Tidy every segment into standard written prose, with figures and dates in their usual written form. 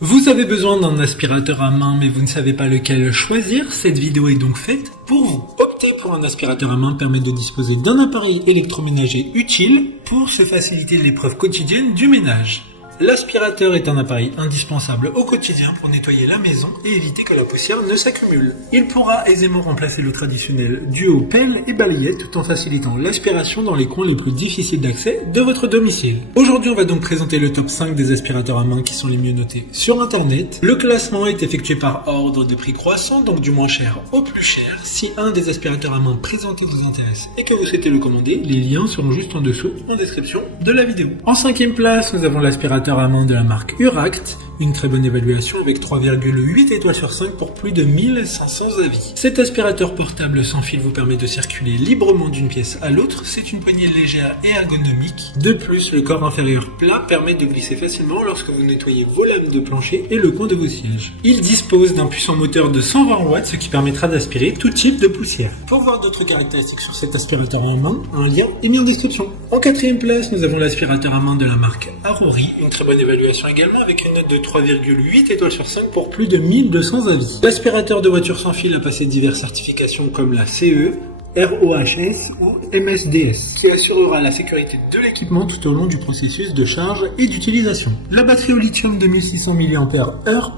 Vous avez besoin d'un aspirateur à main mais vous ne savez pas lequel choisir, cette vidéo est donc faite pour vous. Opter pour un aspirateur à main permet de disposer d'un appareil électroménager utile pour se faciliter l'épreuve quotidienne du ménage. L'aspirateur est un appareil indispensable au quotidien pour nettoyer la maison et éviter que la poussière ne s'accumule. Il pourra aisément remplacer le traditionnel duo pelle et balayette tout en facilitant l'aspiration dans les coins les plus difficiles d'accès de votre domicile. Aujourd'hui, on va donc présenter le top 5 des aspirateurs à main qui sont les mieux notés sur internet. Le classement est effectué par ordre de prix croissant, donc du moins cher au plus cher. Si un des aspirateurs à main présentés vous intéresse et que vous souhaitez le commander, les liens seront juste en dessous en description de la vidéo. En 5e place, nous avons l'aspirateur à main de la marque Uract, une très bonne évaluation avec 3,8 étoiles sur 5 pour plus de 1500 avis. Cet aspirateur portable sans fil vous permet de circuler librement d'une pièce à l'autre, c'est une poignée légère et ergonomique. De plus, le corps inférieur plat permet de glisser facilement lorsque vous nettoyez vos lames de plancher et le coin de vos sièges. Il dispose d'un puissant moteur de 120 watts, ce qui permettra d'aspirer tout type de poussière. Pour voir d'autres caractéristiques sur cet aspirateur à main, un lien est mis en description. En 4e place, nous avons l'aspirateur à main de la marque Arori, une très bonne évaluation également avec une note de 3,8 étoiles sur 5 pour plus de 1200 avis. L'aspirateur de voiture sans fil a passé diverses certifications comme la CE, ROHS ou MSDS, qui assurera la sécurité de l'équipement tout au long du processus de charge et d'utilisation. La batterie au lithium de 1600 mAh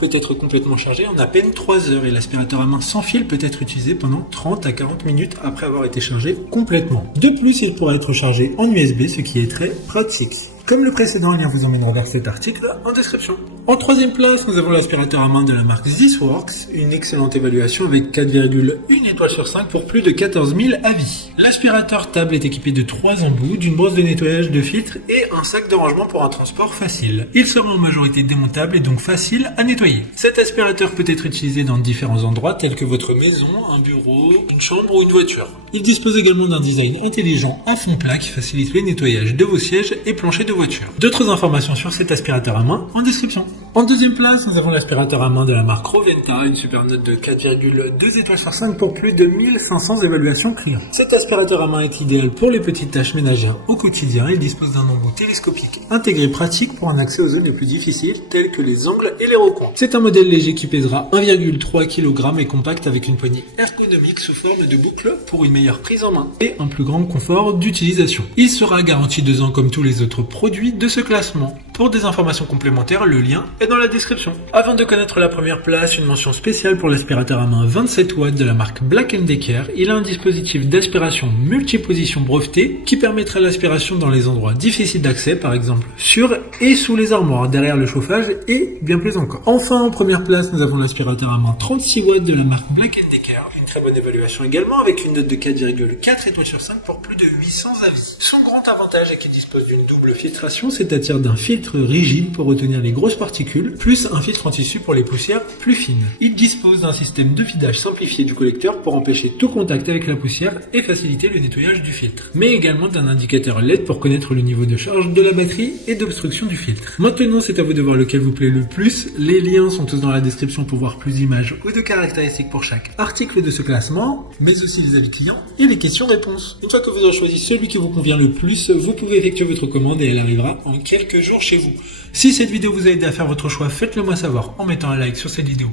peut être complètement chargée en à peine 3 heures et l'aspirateur à main sans fil peut être utilisé pendant 30 à 40 minutes après avoir été chargé complètement. De plus, il pourra être chargé en USB, ce qui est très pratique. Comme le précédent, le lien vous emmènera vers cet article en description. En 3e place, nous avons l'aspirateur à main de la marque This Works, une excellente évaluation avec 4,1 étoiles sur 5 pour plus de 14 000 avis. L'aspirateur table est équipé de 3 embouts, d'une brosse de nettoyage de filtre et un sac de rangement pour un transport facile. Il sera en majorité démontable et donc facile à nettoyer. Cet aspirateur peut être utilisé dans différents endroits tels que votre maison, un bureau, une chambre ou une voiture. Il dispose également d'un design intelligent à fond plat qui facilite le nettoyage de vos sièges et planchers de voiture. D'autres informations sur cet aspirateur à main en description. En 2e place, nous avons l'aspirateur à main de la marque Roventa, une super note de 4,2 étoiles sur 5 pour plus de 1500 évaluations clients. Cet aspirateur à main est idéal pour les petites tâches ménagères au quotidien. Il dispose d'un embout télescopique intégré pratique pour un accès aux zones les plus difficiles telles que les angles et les recoins. C'est un modèle léger qui pèsera 1,3 kg et compact avec une poignée ergonomique sous forme de boucle pour une meilleure prise en main et un plus grand confort d'utilisation. Il sera garanti 2 ans comme tous les autres produits de ce classement. Pour des informations complémentaires, le lien est dans la description. Avant de connaître la première place, une mention spéciale pour l'aspirateur à main 27 watts de la marque Black & Decker. Il a un dispositif d'aspiration multiposition breveté qui permettra l'aspiration dans les endroits difficiles d'accès, par exemple sur et sous les armoires, derrière le chauffage et bien plus encore. Enfin, en première place, nous avons l'aspirateur à main 36 watts de la marque Black & Decker. Très bonne évaluation également avec une note de 4,4 étoiles sur 5 pour plus de 800 avis. Son grand avantage est qu'il dispose d'une double filtration, c'est-à-dire d'un filtre rigide pour retenir les grosses particules, plus un filtre en tissu pour les poussières plus fines. Il dispose d'un système de vidage simplifié du collecteur pour empêcher tout contact avec la poussière et faciliter le nettoyage du filtre, mais également d'un indicateur LED pour connaître le niveau de charge de la batterie et d'obstruction du filtre. Maintenant, c'est à vous de voir lequel vous plaît le plus. Les liens sont tous dans la description pour voir plus d'images ou de caractéristiques pour chaque article de ce classement, mais aussi les avis clients et les questions-réponses. Une fois que vous aurez choisi celui qui vous convient le plus, vous pouvez effectuer votre commande et elle arrivera en quelques jours chez vous. Si cette vidéo vous a aidé à faire votre choix, faites-le moi savoir en mettant un like sur cette vidéo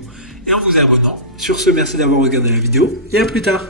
et en vous abonnant. Sur ce, merci d'avoir regardé la vidéo et à plus tard.